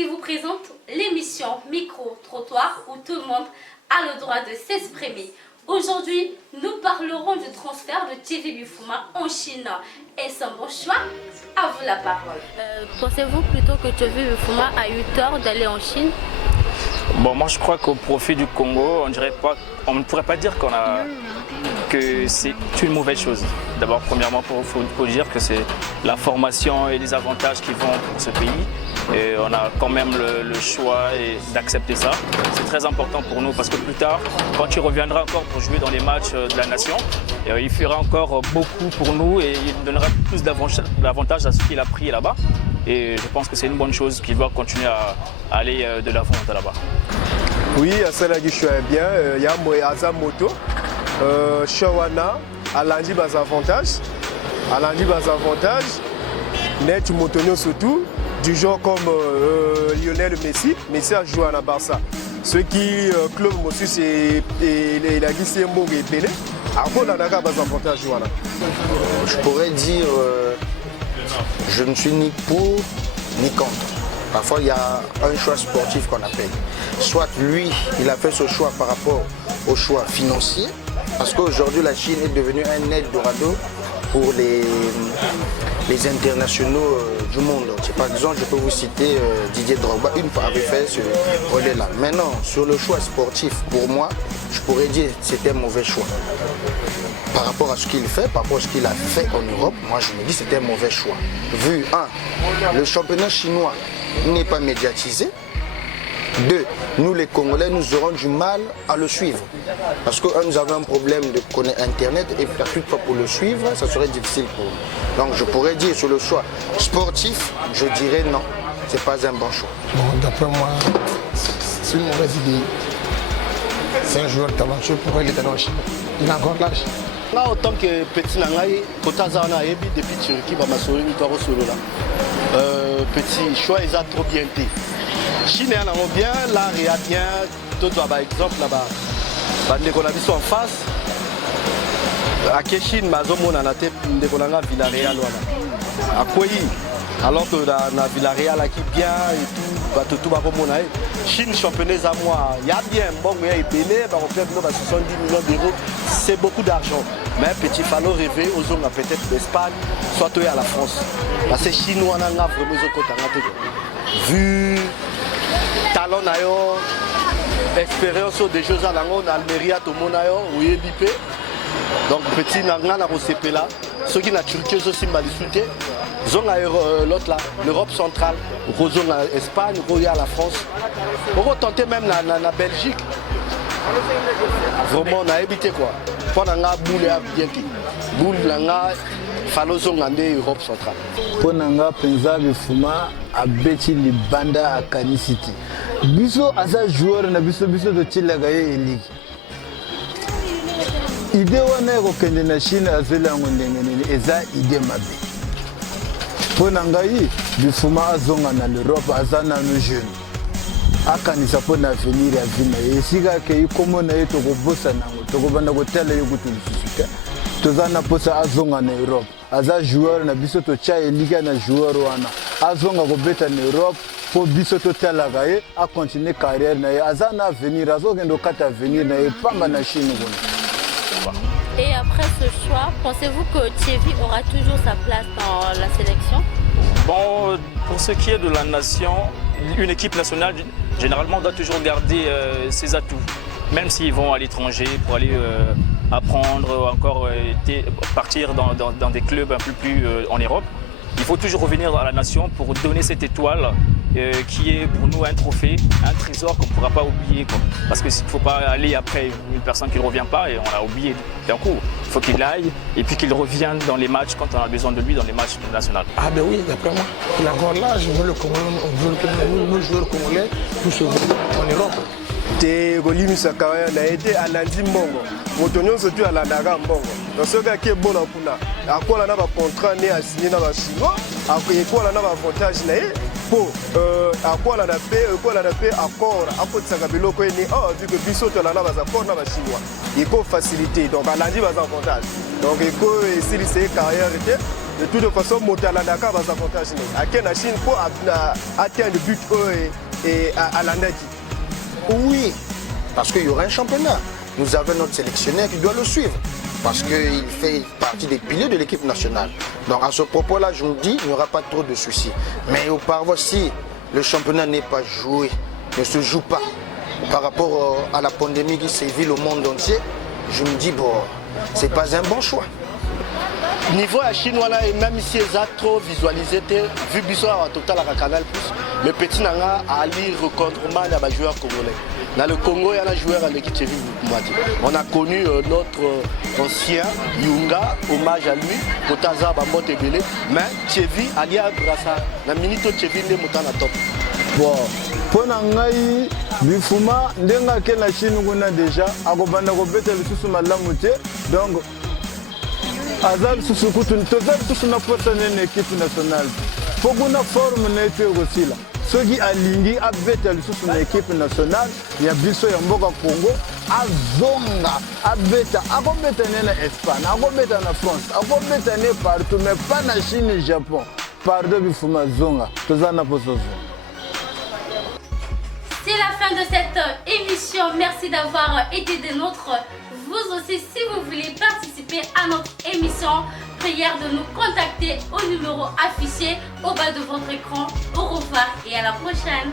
qui vous présente l'émission Micro-Trottoir où tout le monde a le droit de s'exprimer. Aujourd'hui, nous parlerons du transfert de Thierry Bifuma en Chine. Est-ce un bon choix? À vous la parole. Pensez-vous plutôt que Thierry Bifuma a eu tort d'aller en Chine? Bon, moi je crois qu'au profit du Congo, on ne pourrait pas dire que c'est une mauvaise chose. D'abord, premièrement, faut dire que c'est la formation et les avantages qui vont pour ce pays. Et on a quand même le choix d'accepter ça. C'est très important pour nous parce que plus tard, quand il reviendra encore pour jouer dans les matchs de la nation, il fera encore beaucoup pour nous et il donnera plus d'avantages à ce qu'il a pris là-bas. Et je pense que c'est une bonne chose qu'il doit continuer à aller de l'avant là-bas. Oui, ça là, je suis bien. Il y a Moïse Moto, Shawana, Alandi bas avantages, net Motonio surtout, du genre comme Lionel Messi a joué à la Barça. Ceux qui club aussi c'est la Guissé Mbong et Pelé. Après on a bas avantages Joana. Je pourrais dire je ne suis ni pour ni contre. Parfois, il y a un choix sportif qu'on appelle. Soit lui, il a fait ce choix par rapport au choix financier, parce qu'aujourd'hui, la Chine est devenue un Eldorado pour les internationaux du monde. Par exemple, je peux vous citer Didier Drogba, une fois avait fait ce relais-là. Maintenant, sur le choix sportif, pour moi, je pourrais dire que c'était un mauvais choix. Par rapport à ce qu'il fait, par rapport à ce qu'il a fait en Europe, moi je me dis que c'était un mauvais choix. Vu, le championnat chinois n'est pas médiatisé. 2, nous les Congolais, nous aurons du mal à le suivre. Parce que nous avons un problème de connaître Internet et toutefois pour le suivre, ça serait difficile pour nous. Donc je pourrais dire sur le choix sportif, je dirais non, c'est pas un bon choix. Bon, d'après moi, c'est une mauvaise idée. C'est un joueur talentueux pour aller dans la Chine. Il a encore l'âge. Là, autant que petit nangai, Kotazana Ebi depuis Turquie, Bamasori, Nitoro Solo là. Petit choix, ils ont trop bien été. Chine est bien, là, il y a bien, d'autres par exemple là-bas. Bandékonabi sont en face. À Kéchine, Mazomo, on a été Ndékonanga Villarreal. À Koyi, alors que dans Villarreal, qui bien et tout, tout va comme on a. Chine championnat à moi, il y a bien, bon, il y a Belé, on peut 70 millions d'euros, c'est beaucoup d'argent. Mais petit fallo rêver aux zones peut-être l'Espagne, soit à la France. Parce que Chinois n'ont vraiment vu talent, expérience des Jeux à l'Angon, Almeria, tout le monde où il est bipé. Donc petit n'anga n'a pas là. Ceux qui n'ont Turquie aussi mal discuté. Zone l'autre là, l'Europe centrale, zone l'Espagne, à la France. On va tenter même la Belgique. Vraiment, on a évité quoi. Pour nga boule à bien qui. Boule nga falo zone en Europe centrale. Pour nga penza Bifuma a beti libanda à Canicity. Biso asa joueur na biso de Tilagaye Ligue. Idée wana ko kende na Chine azela ngondenge nini eza idée mabe. Pona ngai Bifuma azonga na l'Europe azana no jeune. Akanisa pona avenir ya vina esika ke ikomona yeto ko bossa nango to ko banda ko tela yokutu susika. Tozana posa azonga na Europe. Aza joueur na biso to cha elika na joueur wana. Azonga ko beta na Europe pour biso to tela gaye a continuer carrière na ye azana avenir azokendo kata avenir na ye pamba na Chine kona. Et après ce choix, pensez-vous que Thierry aura toujours sa place dans la sélection? Bon, pour ce qui est de la nation, une équipe nationale, généralement, doit toujours garder ses atouts. Même s'ils vont à l'étranger pour aller apprendre, encore partir dans des clubs un peu plus en Europe, il faut toujours revenir à la nation pour donner cette étoile qui est pour nous un trophée, un trésor qu'on ne pourra pas oublier. Quoi. Parce qu'il ne faut pas aller après une personne qui ne revient pas et on l'a oublié d'un coup. Il faut qu'il aille et puis qu'il revienne dans les matchs quand on a besoin de lui dans les matchs nationaux. Ah ben oui, d'après moi, il a encore l'âge, nos joueurs congolais, tous en Europe. Te kolimisa carrière na été alandi mbongo moto nyonso tu alandaka mbongo donc soki ake bon na kuna akola na contrat ne asigné na ba chinois akola na ba avantage na ye po akola na pe accord akotisaka biloko ni vu que biso to na ba accord na ba chinois il faut faciliter donc alandi ba avantage donc il faut essayer carrière était de toute façon moto alandaka baza avantage nini ake na Chine mpo atteindre but oyo alandaki. Oui, parce qu'il y aura un championnat. Nous avons notre sélectionneur qui doit le suivre. Parce qu'il fait partie des piliers de l'équipe nationale. Donc à ce propos-là, je me dis, il n'y aura pas trop de soucis. Mais auparavant, si le championnat n'est pas joué, ne se joue pas, par rapport à la pandémie qui sévit le monde entier, je me dis, bon, c'est pas un bon choix. Niveau à Chine, même si ils ont trop visualisé, vu que total à Canal+, le petit nanga a allé recondrement des joueurs congolais. Dans le Congo, il y a un joueur avec qui on a connu notre ancien Yunga, hommage à lui, Kotaza Bambote Ebele, mais Tchevi, Alia Brassa, la minute Tchevi, il est à top. Bon, pour ngai bifuma ndenga ke na Chine kuna déjà akobanda kobeta lisusu malamu te donc azal susu kutu tozal susu na force nene équipe nationale faut kuna forme na etu ekosila soki alingi abeta lisusu na équipe nationale ya biso ya mboka Congo azonga abeta akobeta ne na Espagne akobeta na France akobeta ne partout mais pas na Chine et Japon pardon bifuma zonga tozana posozo. C'est la fin de cette émission. Merci d'avoir été des nôtres. Vous aussi, si vous voulez participer à notre émission, prière de nous contacter au numéro affiché au bas de votre écran. Au revoir et à la prochaine.